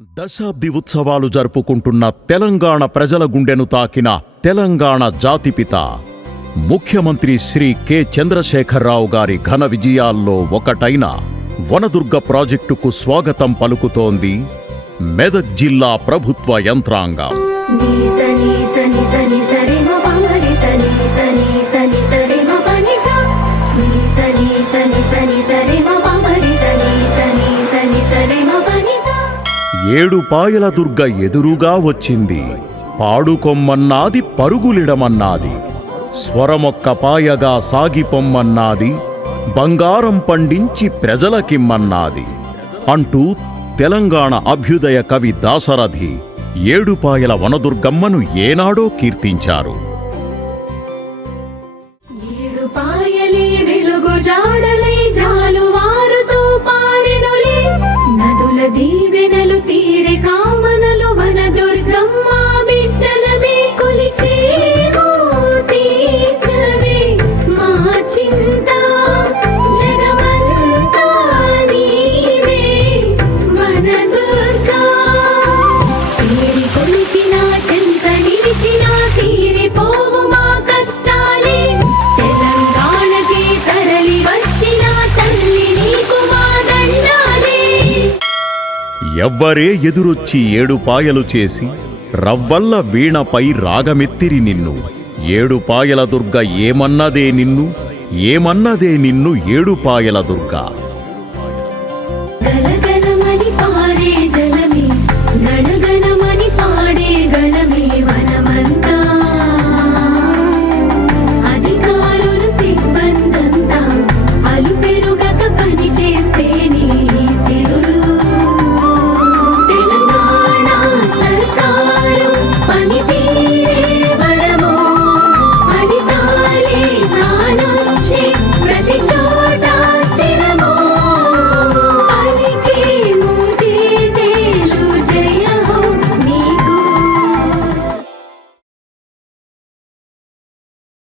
దశాబ్ది ఉత్సవాలు జరుపుకుంటున్న తెలంగాణ ప్రజల గుండెను తాకిన తెలంగాణ జాతిపిత ముఖ్యమంత్రి శ్రీ కె చంద్రశేఖరరావు గారి ఘన విజయాల్లో ఒకటైన వనదుర్గ ప్రాజెక్టుకు స్వాగతం పలుకుతోంది మెదక్ జిల్లా ప్రభుత్వ యంత్రాంగం. ఏడుపాయల దుర్గ ఎదురుగా వచ్చింది. పాడుకొమ్మన్నాది, పరుగులిడమన్నాది, స్వరమొక్క పాయగా సాగిపొమ్మన్నాది, బంగారం పండించి ప్రజలకిమ్మన్నాది అంటూ తెలంగాణ అభ్యుదయ కవి దాశరథి ఏడుపాయల వనదుర్గమ్మను ఏనాడో కీర్తించారు. దీవెనలు తీరే కామనలు వనదుర్గమ్మ బిడ్డలమే కొలిచేమో తీర్చవే మా చింత జగమంతా నీవే వనదుర్గా. చేరి కొలిచిన చెంత నిలిచిన తీరిపోవు మా కష్టాలే, తెలంగాణకి తరలి వచ్చిన తల్లి నీకు మా దండాలే. ఎవ్వరే ఎదురొచ్చి ఏడుపాయలు చేసి రవ్వల్ల వీణపై రాగమెత్తిరి నిన్ను. ఏడుపాయల దుర్గ ఏమన్నదే నిన్ను, ఏమన్నదే నిన్ను ఏడుపాయల దుర్గ.